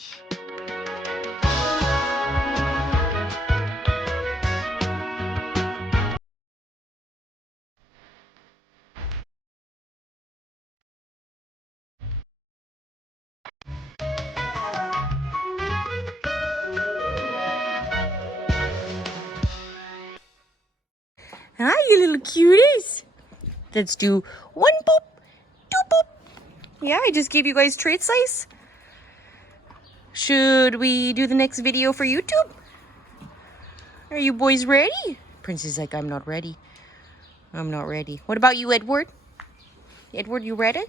Hi, you little cuties. Let's do one boop, two boop. Yeah, I just gave you guys trade slice. Should we do the next video for YouTube? Are you boys ready? Prince is like, I'm not ready. I'm not ready. What about you, Edward? Edward, you ready?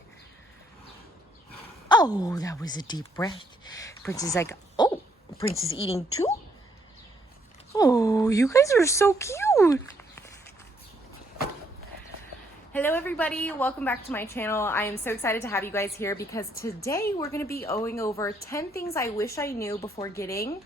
Oh, that was a deep breath. Prince is like, oh, Prince is eating too? Oh, you guys are so cute. Hello everybody, welcome back to my channel. I am so excited to have you guys here because today we're going to be going over 10 things I wish I knew before getting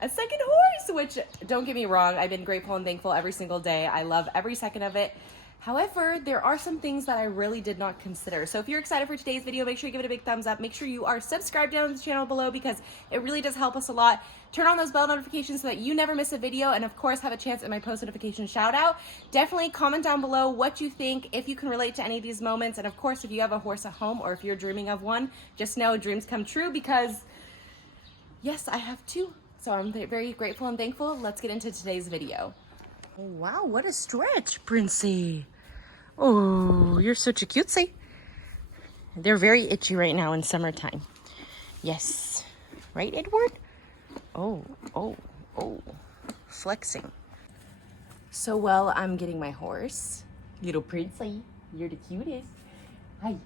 a second horse, which, don't get me wrong, I've been grateful and thankful every single day. I love every second of it. However, there are some things that I really did not consider. So if you're excited for today's video, make sure you give it a big thumbs up. Make sure you are subscribed down to the channel below because it really does help us a lot. Turn on those bell notifications so that you never miss a video, and of course have a chance at my post notification shout out. Definitely comment down below what you think, if you can relate to any of these moments, and of course if you have a horse at home or if you're dreaming of one, just know dreams come true because yes, I have two. So I'm very grateful and thankful. Let's get into today's video. Oh, wow, what a stretch, Princey. Oh, you're such a cutesy. They're very itchy right now in summertime. Yes. Right, Edward? Oh, flexing. So while I'm getting my horse, little Princey, you're the cutest. Hi.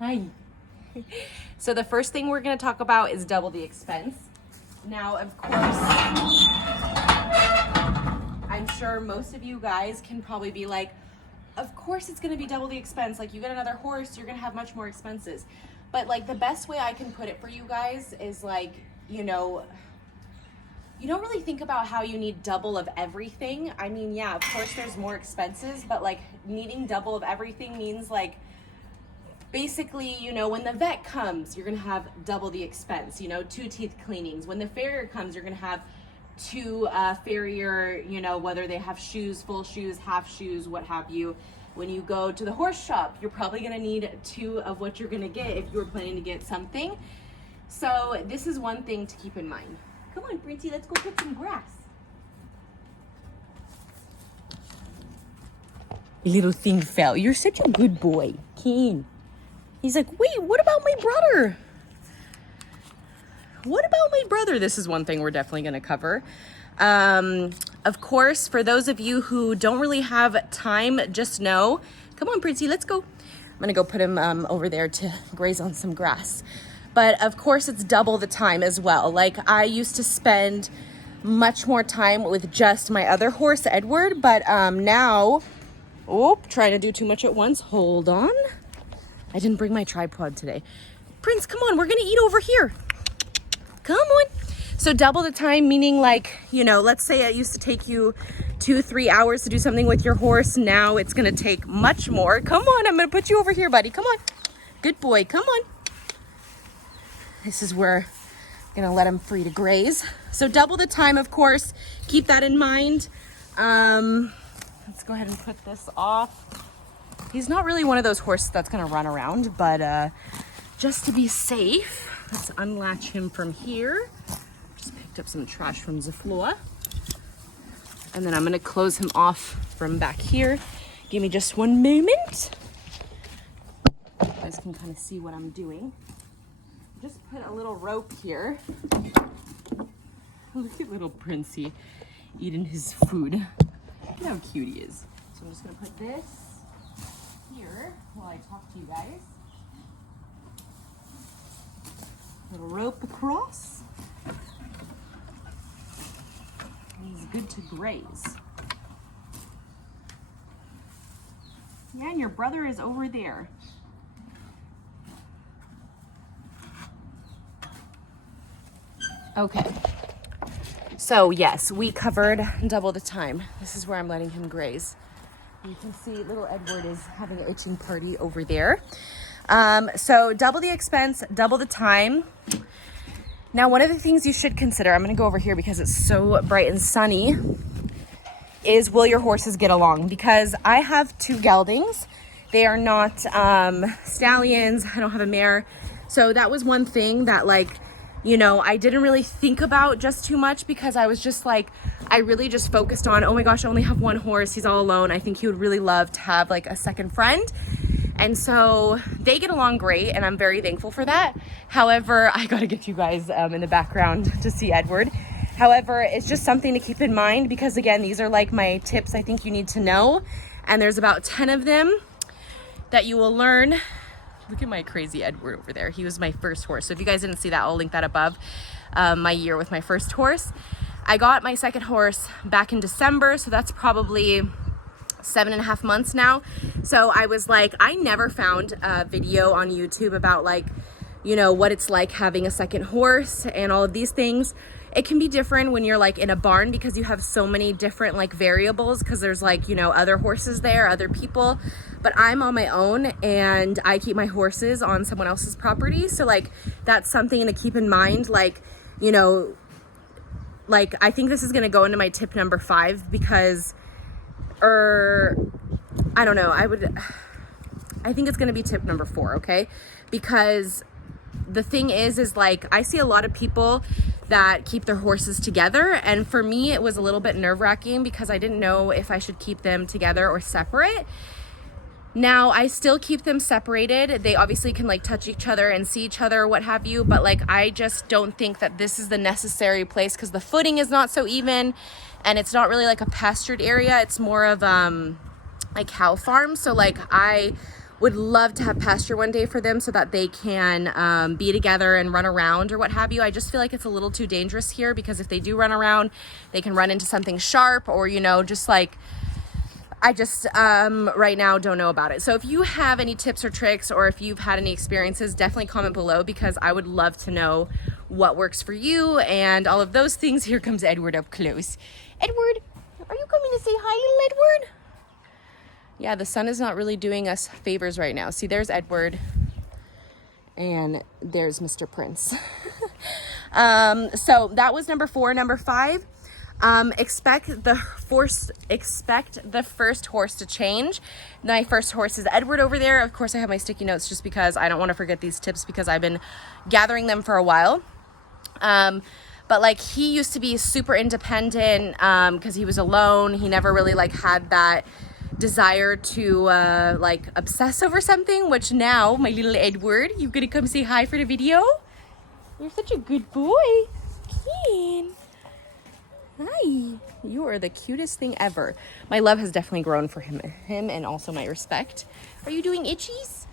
Hi. So the first thing we're going to talk about is double the expense. Now, of course, I'm sure most of you guys can probably be like, of course it's going to be double the expense. Like, you get another horse, you're going to have much more expenses. But like, the best way I can put it for you guys is like, you know, you don't really think about how you need double of everything. I mean, yeah, of course there's more expenses, but like needing double of everything means like, basically, you know, when the vet comes, you're gonna have double the expense, you know, 2 teeth cleanings. When the farrier comes, you're gonna have 2 farrier, you know, whether they have shoes, full shoes, half shoes, what have you. When you go to the horse shop, you're probably gonna need 2 of what you're gonna get if you were planning to get something. So this is one thing to keep in mind. Come on, Princey, let's go cut some grass. Your little thing fell. You're such a good boy, Kane. He's like, wait, what about my brother? What about my brother? This is one thing we're definitely going to cover. Of course, for those of you who don't really have time, just know, come on, Princey, let's go. I'm going to go put him over there to graze on some grass. But of course, it's double the time as well. Like, I used to spend much more time with just my other horse, Edward, but now, trying to do too much at once. Hold on. I didn't bring my tripod today. Prince, come on, we're gonna eat over here. Come on. So double the time, meaning like, you know, let's say it used to take you 2-3 hours to do something with your horse. Now it's gonna take much more. Come on, I'm gonna put you over here, buddy. Come on. Good boy, come on. This is where I'm gonna let him free to graze. So double the time, of course. Keep that in mind. Let's go ahead and put this off. He's not really one of those horses that's gonna run around, but just to be safe, let's unlatch him from here. Just picked up some trash from the floor. And then I'm gonna close him off from back here. Give me just one moment. You guys can kind of see what I'm doing. Just put a little rope here. Look at little Princey eating his food. Look how cute he is. So I'm just gonna put this here while I talk to you guys. Little rope across. He's good to graze. Yeah, and your brother is over there. Okay. So yes, we covered double the time. This is where I'm letting him graze. You can see little Edward is having an itching party over there. So double the expense, double the time. Now, one of the things you should consider, I'm going to go over here because it's so bright and sunny, is will your horses get along? Because I have 2 geldings. They are not stallions. I don't have a mare. So that was one thing that, like, you know, I didn't really think about just too much, because I was just like, I really just focused on, oh my gosh, I only have 1 horse. He's all alone. I think he would really love to have like a second friend. And so they get along great, and I'm very thankful for that. However, I got to get you guys in the background to see Edward. However, it's just something to keep in mind, because again, these are like my tips I think you need to know. And there's about 10 of them that you will learn. Look at my crazy Edward over there. He was my first horse. So if you guys didn't see that, I'll link that above. My year with my first horse. I got my second horse back in December. So that's probably 7.5 months now. So I was like, I never found a video on YouTube about like, you know, what it's like having a second horse and all of these things. It can be different when you're like in a barn, because you have so many different like variables, because there's like, you know, other horses there, other people. But I'm on my own, and I keep my horses on someone else's property. So like, that's something to keep in mind. Like, you know, like I think this is going to go into my tip number 5, because, I don't know, I think it's going to be tip number 4. Okay. Because the thing is like, I see a lot of people that keep their horses together. And for me, it was a little bit nerve-wracking, because I didn't know if I should keep them together or separate. Now, I still keep them separated. They obviously can like touch each other and see each other or what have you, but like, I just don't think that this is the necessary place, because the footing is not so even, and it's not really like a pastured area. It's more of like cow farm. So like, I would love to have pasture one day for them, so that they can be together and run around or what have you. I just feel like it's a little too dangerous here, because if they do run around, they can run into something sharp, or, you know, just like, I just right now don't know about it. So if you have any tips or tricks, or if you've had any experiences, definitely comment below, because I would love to know what works for you and all of those things. Here comes Edward up close. Edward, are you coming to say hi, little Edward? Yeah, the sun is not really doing us favors right now. See, there's Edward, and there's Mr. Prince. So that was number 4. Number 5, expect the first horse to change. My first horse is Edward over there. Of course, I have my sticky notes just because I don't want to forget these tips, because I've been gathering them for a while. But like, he used to be super independent, because he was alone. He never really like had that desire to like obsess over something, which now, my little Edward, you gonna come say hi for the video? You're such a good boy. Keen. Hi. You are the cutest thing ever. My love has definitely grown for him, and also my respect. Are you doing itchies?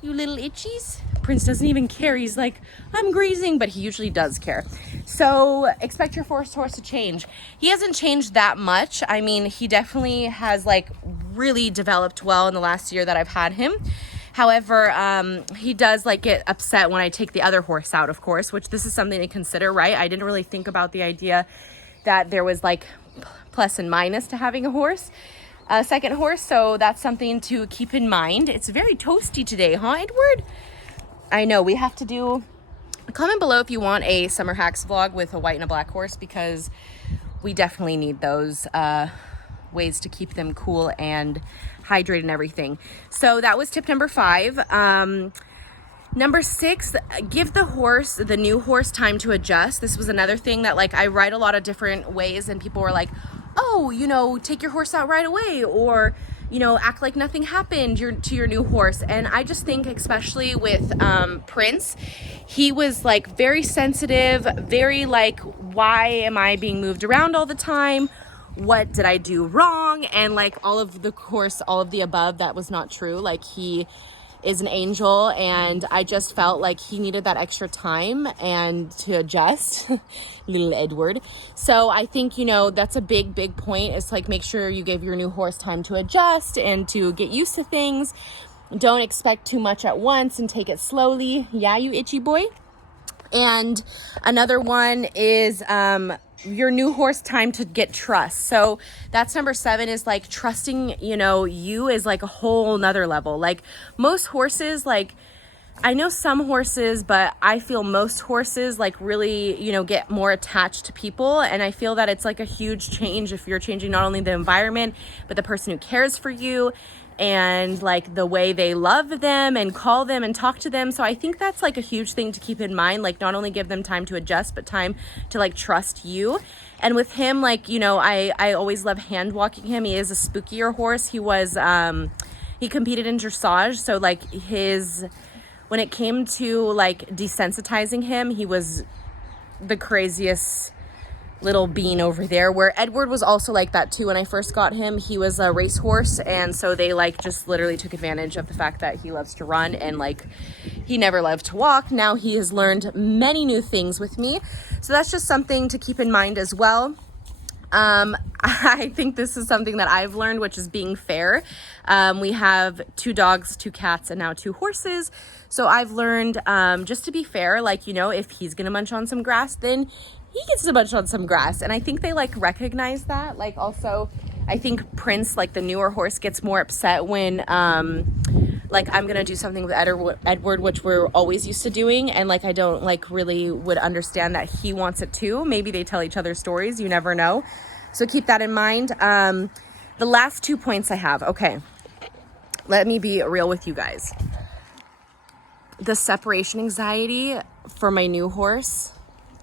You little itchies? Prince doesn't even care. He's like, I'm grazing, but he usually does care. So expect your first horse to change. He hasn't changed that much. I mean, he definitely has like really developed well in the last year that I've had him. However, he does like get upset when I take the other horse out, of course, which this is something to consider, right? I didn't really think about the idea that there was like plus and minus to having a horse. Second horse, so that's something to keep in mind. It's very toasty today, huh, Edward? I know, we have to do... Comment below if you want a summer hacks vlog with a white and a black horse, because we definitely need those ways to keep them cool and hydrated and everything. So that was tip number 5. Number 6, give the new horse time to adjust. This was another thing that like I write a lot of different ways, and people were like, oh, you know, take your horse out right away, or, you know, act like nothing happened to your new horse. And I just think, especially with Prince, he was like very sensitive, very like, why am I being moved around all the time? What did I do wrong? And like all of the above, that was not true. Like, he is an angel, and I just felt like he needed that extra time and to adjust. Little Edward. So I think, you know, that's a big point. It's like, make sure you give your new horse time to adjust and to get used to things. Don't expect too much at once, and take it slowly. Yeah, you itchy boy. And another one is your new horse time to get trust. So that's number 7, is like trusting, you know, you is like a whole nother level. Like most horses, like I know some horses, but I feel most horses like really, you know, get more attached to people. And I feel that it's like a huge change if you're changing not only the environment, but the person who cares for you and like the way they love them and call them and talk to them. So I think that's like a huge thing to keep in mind, like not only give them time to adjust, but time to like trust you. And with him, like, you know, I always love hand walking him. He is a spookier horse. He competed in dressage. So like when it came to like desensitizing him, he was the craziest little bean over there, where Edward was also like that too. When I first got him, he was a racehorse, and so they like just literally took advantage of the fact that he loves to run and like he never loved to walk. Now he has learned many new things with me, so that's just something to keep in mind as well. I think this is something that I've learned, which is being fair. We have 2 dogs, 2 cats, and now 2 horses. So I've learned just to be fair, like, you know, if he's gonna munch on some grass, then he gets to munch on some grass. And I think they like recognize that. Like also, I think Prince, like the newer horse, gets more upset when like I'm gonna do something with Edward, which we're always used to doing, and like I don't like really would understand that he wants it too. Maybe they tell each other stories, you never know. So keep that in mind. The last 2 points I have, okay, let me be real with you guys. The separation anxiety for my new horse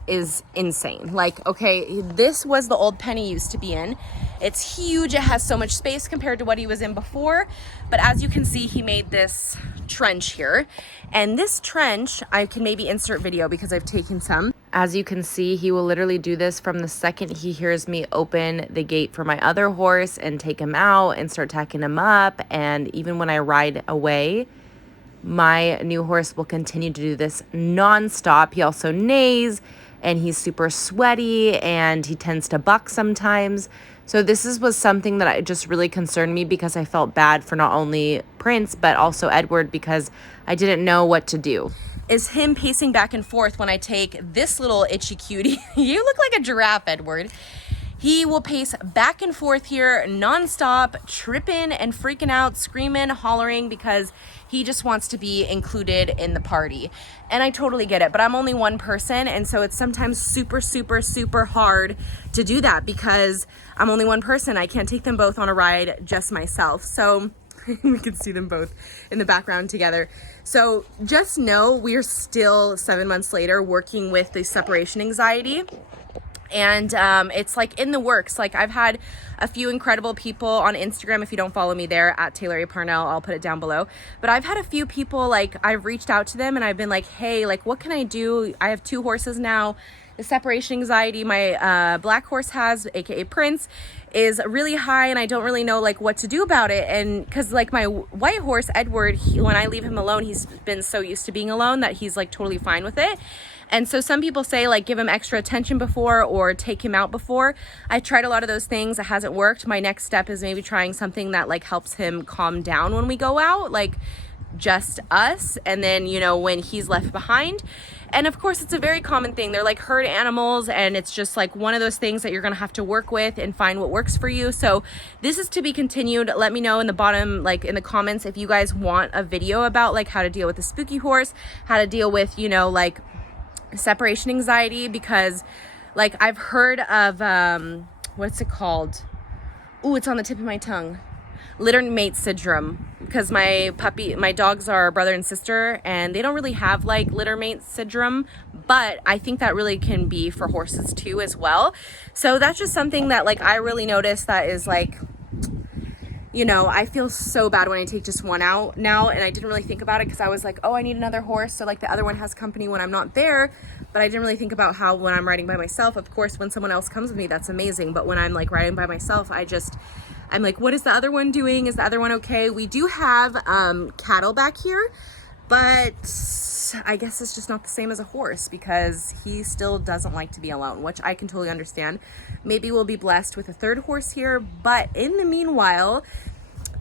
is insane. Like, okay, this was the old pen he used to be in. It's huge. It has so much space compared to what he was in before. But as you can see, he made this trench here. And this trench, I can maybe insert video because I've taken some. As you can see, he will literally do this from the second he hears me open the gate for my other horse and take him out and start tacking him up. And even when I ride away, my new horse will continue to do this nonstop. He also neighs, and he's super sweaty, and he tends to buck sometimes. So was something that just really concerned me, because I felt bad for not only Prince, but also Edward, because I didn't know what to do. Is him pacing back and forth when I take this little itchy cutie. You look like a giraffe, Edward. He will pace back and forth here nonstop, tripping and freaking out, screaming, hollering, because he just wants to be included in the party. And I totally get it, but I'm only one person, and so it's sometimes super, super, super hard to do that because I'm only one person. I can't take them both on a ride just myself. So we can see them both in the background together. So just know we're still 7 months later working with the separation anxiety. And it's like in the works. Like I've had a few incredible people on Instagram. If you don't follow me there, at Taylor A. Parnell, I'll put it down below. But I've had a few people, like I've reached out to them and I've been like, hey, like what can I do? I have 2 horses now. The separation anxiety my black horse has, aka Prince, is really high, and I don't really know like what to do about it. And because like my white horse Edward, when I leave him alone, he's been so used to being alone that he's like totally fine with it. And so some people say like give him extra attention before or take him out before. I tried a lot of those things. It hasn't worked. My next step is maybe trying something that like helps him calm down when we go out, like just us, and then, you know, when he's left behind. And of course, it's a very common thing. They're like herd animals, and it's just like one of those things that you're gonna have to work with and find what works for you. So this is to be continued. Let me know in the bottom, like in the comments, if you guys want a video about like how to deal with a spooky horse, how to deal with, you know, like separation anxiety, because like I've heard of what's it called? Ooh, it's on the tip of my tongue. Litter mate syndrome, because my dogs are brother and sister, and they don't really have like litter mate syndrome, but I think that really can be for horses too as well. So that's just something that like I really noticed that is like, you know, I feel so bad when I take just one out now, and I didn't really think about it because I was like, oh, I need another horse, so like the other one has company when I'm not there. But I didn't really think about how when I'm riding by myself, of course, when someone else comes with me, that's amazing. But when I'm like riding by myself, I'm like, what is the other one doing? Is the other one okay? We do have cattle back here, but I guess it's just not the same as a horse because he still doesn't like to be alone, which I can totally understand. Maybe we'll be blessed with a 3rd horse here, but in the meanwhile,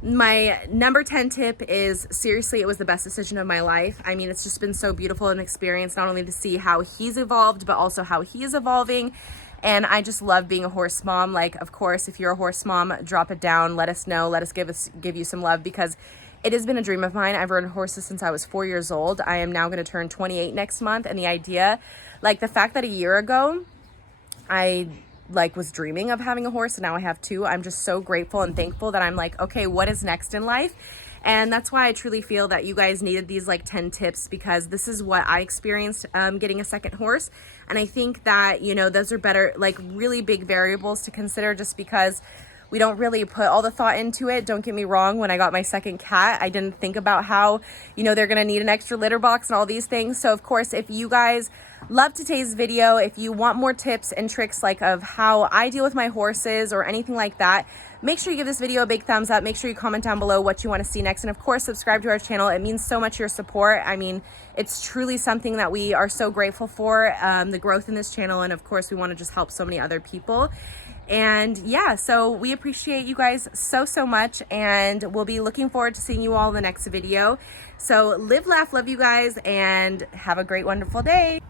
my number 10 tip is, seriously, it was the best decision of my life. I mean, it's just been so beautiful an experience, not only to see how he's evolved, but also how he is evolving. And I just love being a horse mom. Like, of course, if you're a horse mom, drop it down. Let us know. Let us give you some love, because It has been a dream of mine. I've ridden horses since I was 4 years old. I am now going to turn 28 next month. And the idea, like the fact that a year ago, I like was dreaming of having a horse and now I have two. I'm just so grateful and thankful that I'm like, okay, what is next in life? And that's why I truly feel that you guys needed these like 10 tips, because this is what I experienced getting a second horse. And I think that, you know, those are better, like really big variables to consider, just because we don't really put all the thought into it. Don't get me wrong, when I got my second cat, I didn't think about how, you know, they're gonna need an extra litter box and all these things. So of course, if you guys love today's video, if you want more tips and tricks like of how I deal with my horses or anything like that, make sure you give this video a big thumbs up. Make sure you comment down below what you want to see next. And of course, subscribe to our channel. It means so much, your support. I mean, it's truly something that we are so grateful for, the growth in this channel. And of course, we want to just help so many other people. And yeah, so we appreciate you guys so much, and we'll be looking forward to seeing you all in the next video. So live, laugh, love you guys, and have a great, wonderful day.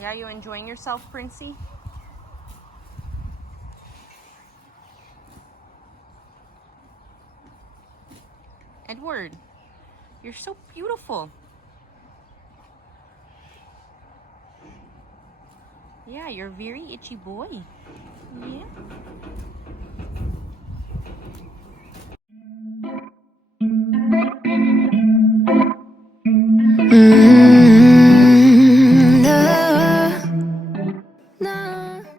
Yeah, you enjoying yourself, Princey? Edward, you're so beautiful. Yeah, you're a very itchy boy. Yeah.